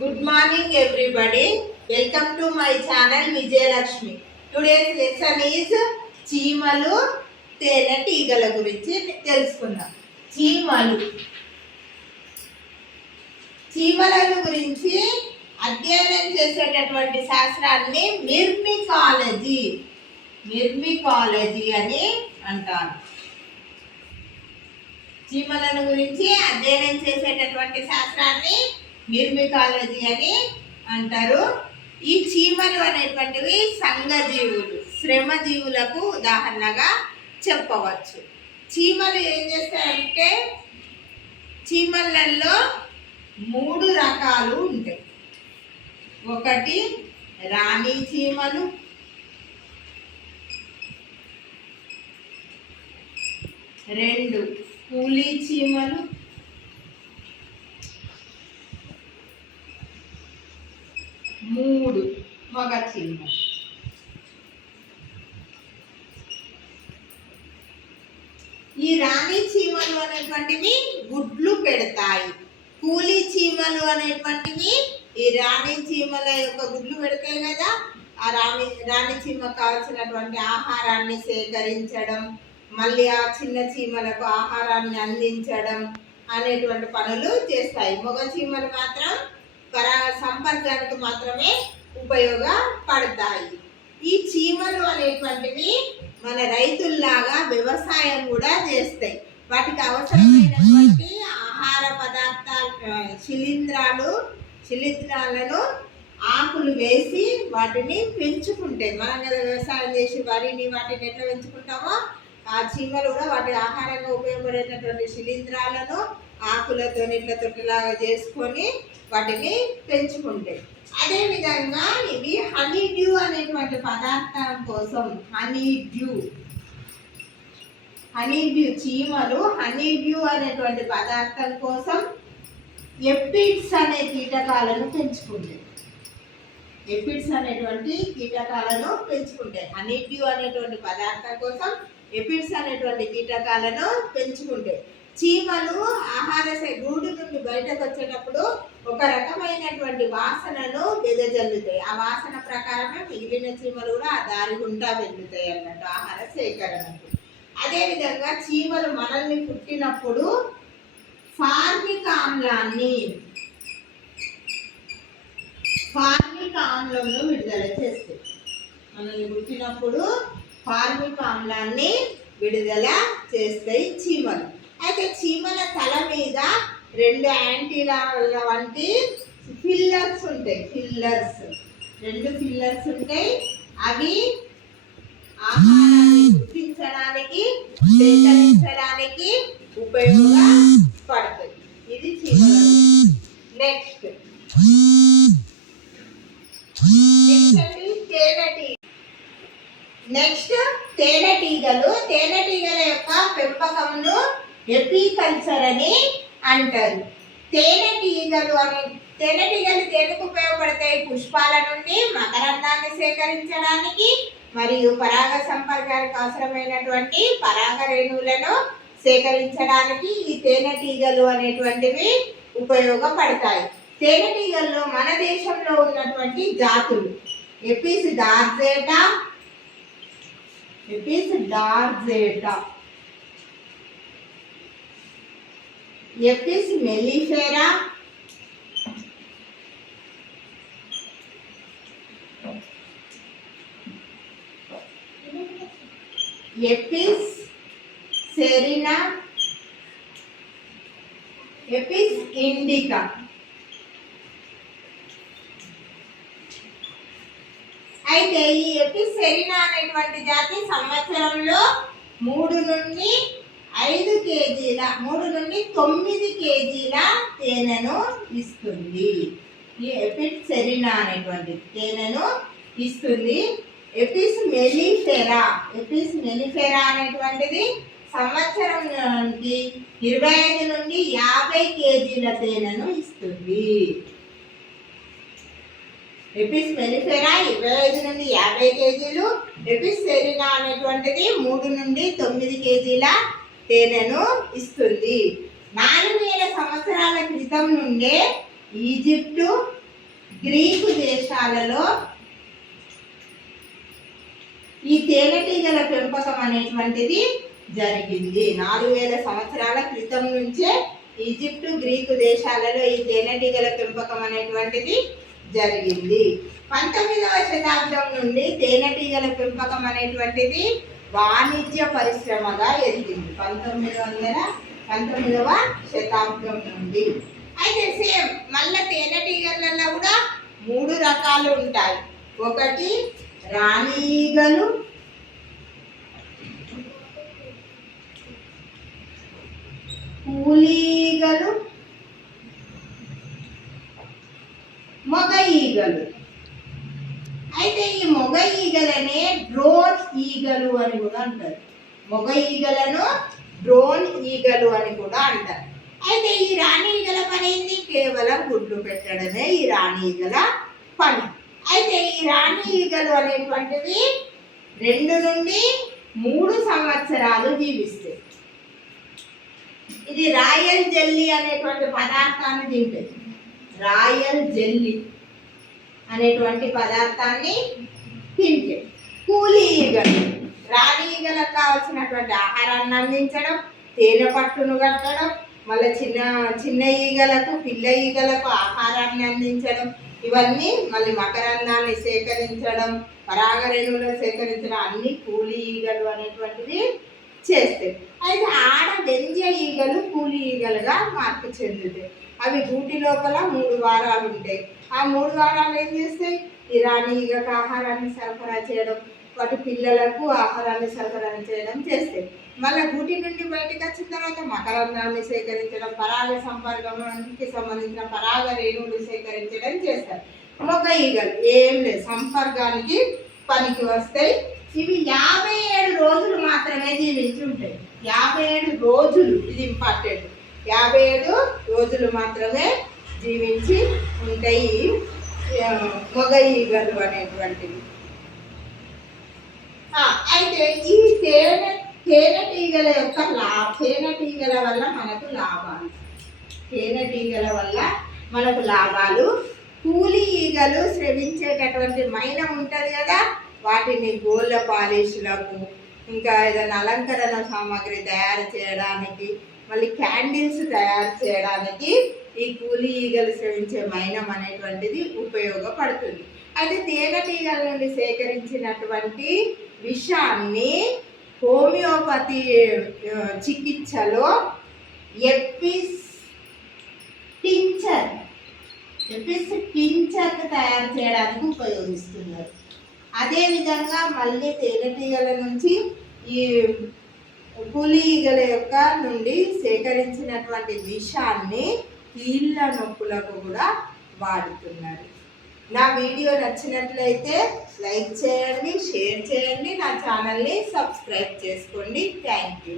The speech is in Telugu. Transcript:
Good morning everybody. Welcome to my channel Vijayalakshmi. Today's lesson is చీమలు తేనెటీగల గురించి తెలుసుకుందాం. చీమలను గురించి అధ్యయనం చేసేటటువంటి శాస్త్రాన్ని మిర్మికాలజీ అని అంటారు. చీమలను గురించి అధ్యయనం చేసేటటువంటి శాస్త్రాన్ని మిర్మికాలజీ అని అంటారు. ఈ చీమలు అనేటువంటివి సంఘజీవులు, శ్రమజీవులకు ఉదాహరణగా చెప్పవచ్చు. చీమలు ఏం చేస్తాయంటే చీమలలో 3 రకాలు ఉంటాయి. ఒకటి రాణి చీమలు, 2 కూలీ చీమలు, 3 మగ చీమలు. ఈ రాణి చీమలు అనేటువంటివి గుడ్లు పెడతాయి. కూలీ చీమలు అనేటువంటివి ఈ రాణి చీమల యొక్క గుడ్లు పెడతాయి కదా, ఆ రాణి చీమ కావాల్సినటువంటి ఆహారాన్ని సేకరించడం, మళ్ళీ ఆ చిన్న చీమలకు ఆహారాన్ని అందించడం అనేటువంటి పనులు చేస్తాయి. మగ చీమలు మాత్రం సంపర్కానికి మాత్రమే ఉపయోగపడతాయి. ఈ చీమలు అనేటువంటివి మన రైతుల్లాగా వ్యవసాయం కూడా చేస్తాయి. వాటికి అవసరమైనటువంటి ఆహార పదార్థాలు శిలీంధ్రాలను ఆకులు వేసి వాటిని పెంచుకుంటాయి. మనం కదా వ్యవసాయం చేసి వాటిని ఎట్లా పెంచుకుంటామో ఆ చీమలు కూడా వాటి ఆహారంగా ఉపయోగపడేటటువంటి శిలీంధ్రాలను ఆకులతో ఇట్లా తొట్టులాగా చేసుకొని వాటిని పెంచుకుంటాయి. అదేవిధంగా ఇవి హనీ డ్యూ అనేటువంటి పదార్థం కోసం హనీ డ్యూ చీమలు హనీ డ్యూ అనేటువంటి పదార్థం కోసం ఎపిడ్స్ అనే కీటకాలను పెంచుకుంటాయి. హనీ డ్యూ అనేటువంటి పదార్థం కోసం ఎపిడ్స్ అనేటువంటి కీటకాలను పెంచుకుంటాయి. చీమలు గూడు నుండి బయటకు వచ్చేటప్పుడు ఒక రకమైనటువంటి వాసనను వెదజల్లుతాయి. ఆ వాసన ప్రకారమే మిగిలిన చీమలు కూడా ఆ దారి గుండా వెళ్తాయి అన్నట్టు ఆహార సేకరణకు. అదేవిధంగా చీమలు మనల్ని పుట్టినప్పుడు ఫార్మిక్ ఆమ్లంను విడుదల చేస్తాయి. మనల్ని పుట్టినప్పుడు ఫార్మిక్ ఆమ్లాన్ని విడుదల చేస్తాయి చీమలు. అయితే చీమల తల మీద 2 యాంటీలా వంటి ఫిల్లర్స్ ఉంటాయి. 2 ఫిల్లర్స్ ఉంటాయి. అవి ఆహారాన్ని గుర్తించడానికి, సేకరించడానికి ఉపయోగపడతాయి. ఇది చీమలు. నెక్స్ట్ తేనెటీగల యొక్క పెంపకంను ఎపికల్చర్ అని అంటారు. తేనెటీగలు దేనికి ఉపయోగపడతాయి? పుష్పాల నుండి మకరందాన్ని సేకరించడానికి మరియు పరాగ సంపర్కానికి అవసరమైనటువంటి పరాగ రేణువులను సేకరించడానికి ఈ తేనెటీగలు అనేటువంటివి ఉపయోగపడతాయి. తేనెటీగల్లో మన దేశంలో ఉన్నటువంటి జాతులు Apis dorsata, Apis mellifera, Apis cerana, Apis indica. అయితే ఈ ఎపిస్ సెరినా అనేటువంటి జాతి సంవత్సరంలో 3 నుండి 9 కేజీల తేనెను ఇస్తుంది. ఈ ఎపిస్ సెరినా అనేటువంటి తేనెను ఇస్తుంది. ఎపిస్ మెలిఫెరా అనేటువంటిది సంవత్సరం నుండి 25 నుండి 50 కేజీల తేనెను ఇస్తుంది. ఎపిస్ మెలిఫెరా 25 నుండి 50 కేజీలు, ఎపిస్ సెరినా అనేటువంటిది 3 నుండి 9 కేజీల తేనెను ఇస్తుంది. 4000 సంవత్సరాల క్రితం నుండే ఈజిప్టు, గ్రీకు దేశాలలో ఈ తేనెటీగల పెంపకం అనేటువంటిది జరిగింది. 4000 సంవత్సరాల క్రితం నుంచే ఈజిప్టు గ్రీకు దేశాలలో ఈ తేనెటీగల పెంపకం అనేటువంటిది జరిగింది. 19వ శతాబ్దం నుండి తేనెటీగల పెంపకం అనేటువంటిది వాణిజ్య పరిశ్రమగా ఎదిగింది. 19వ శతాబ్దం నుండి. అయితే సేమ్ మళ్ళీ తేనెటీగలలో కూడా 3 రకాలు ఉంటాయి. ఒకటి రాణి ఈగలు, కూలి ఈగలు, మగ ఈగలు. అయితే ఈ మగ ఈగలనే డ్రోన్ ఈగలు అని కూడా అంటారు. మగ ఈగలను డ్రోన్ ఈగలు అని కూడా అంటారు. అయితే ఈ రాణి ఈగల పని ఏంది? కేవలం గుడ్లు పెట్టడమే ఈ రాణి ఈగల పని. అయితే ఈ రాణి ఈగలు అనేటువంటివి 2 నుండి 3 సంవత్సరాలు జీవిస్తాయి. ఇది రాయల్ జెల్లీ అనేటువంటి పదార్థాన్ని తింటుంది. రాయల్ జెల్లీ అనేటువంటి పదార్థాన్ని తింటే కూలి ఈగలు రాణి ఈగలకు కావాల్సినటువంటి ఆహారాన్ని అందించడం, తేనె పట్టును కట్టడం, మళ్ళీ చిన్న ఈగలకు పిల్ల ఈగలకు ఆహారాన్ని అందించడం, ఇవన్నీ మళ్ళీ మకరందాన్ని సేకరించడం, పరాగరేణువులను సేకరించడం అన్ని కూలి ఈగలు అనేటువంటివి చేస్తాయి. అయితే ఆడ బెంజ ఈగలు కూలి ఈగలుగా మార్పు చెందుతాయి. అవి గూటి లోపల 3 వారాలు ఉంటాయి. ఆ 3 వారాలు ఏం చేస్తాయి? ఈ రాణి ఈగకు ఆహారాన్ని సరఫరా చేయడం, వాటి పిల్లలకు ఆహారాన్ని సరఫరా చేయడం చేస్తాయి. మళ్ళీ గూటి నుండి బయటకు వచ్చిన తర్వాత మకరందాన్ని సేకరించడం, పరాగ సంపర్కానికి సంబంధించిన పరాగ రేణువులు సేకరించడం చేస్తారు. మగ ఈగలు ఏం లేదు, సంపర్కానికి పనికి వస్తాయి. ఇవి 57 రోజులు మాత్రమే జీవించి ఉంటాయి. 57 రోజులు, ఇది ఇంపార్టెంట్. 57 రోజులు మాత్రమే జీవించి ఉంటాయి మగ ఈగలు అనేటువంటివి. అయితే ఈ తేనెటీగల యొక్క తేనెటీగల వల్ల మనకు లాభాలు. తేనెటీగల వల్ల మనకు లాభాలు. కూలి ఈగలు స్రవించేటటువంటి మైనం ఉంటుంది కదా, వాటిని గోళ్ళ పాలిష్లకు, ఇంకా ఏదైనా అలంకరణ సామాగ్రి తయారు చేయడానికి, మళ్ళీ క్యాండిల్స్ తయారు చేయడానికి ఈ కూలి ఈగలు స్రవించే మైనం అనేటువంటిది ఉపయోగపడుతుంది. అయితే తేనెటీగల నుండి సేకరించినటువంటి విషాన్ని హోమియోపతి చికిత్సలో ఎపిస్ టించర్ తయారు చేయడానికి ఉపయోగిస్తున్నారు. అదేవిధంగా మళ్ళీ తేనెటీగల నుంచి ఈ కూలి ఈగల యొక్క నుండి సేకరించినటువంటి విషాన్ని కీళ్ళ నొప్పులకు కూడా వాడుతున్నారు. నా వీడియో నచ్చినట్లయితే లైక్ చేయండి, షేర్ చేయండి, నా ఛానల్ని సబ్స్క్రైబ్ చేసుకోండి. Thank you.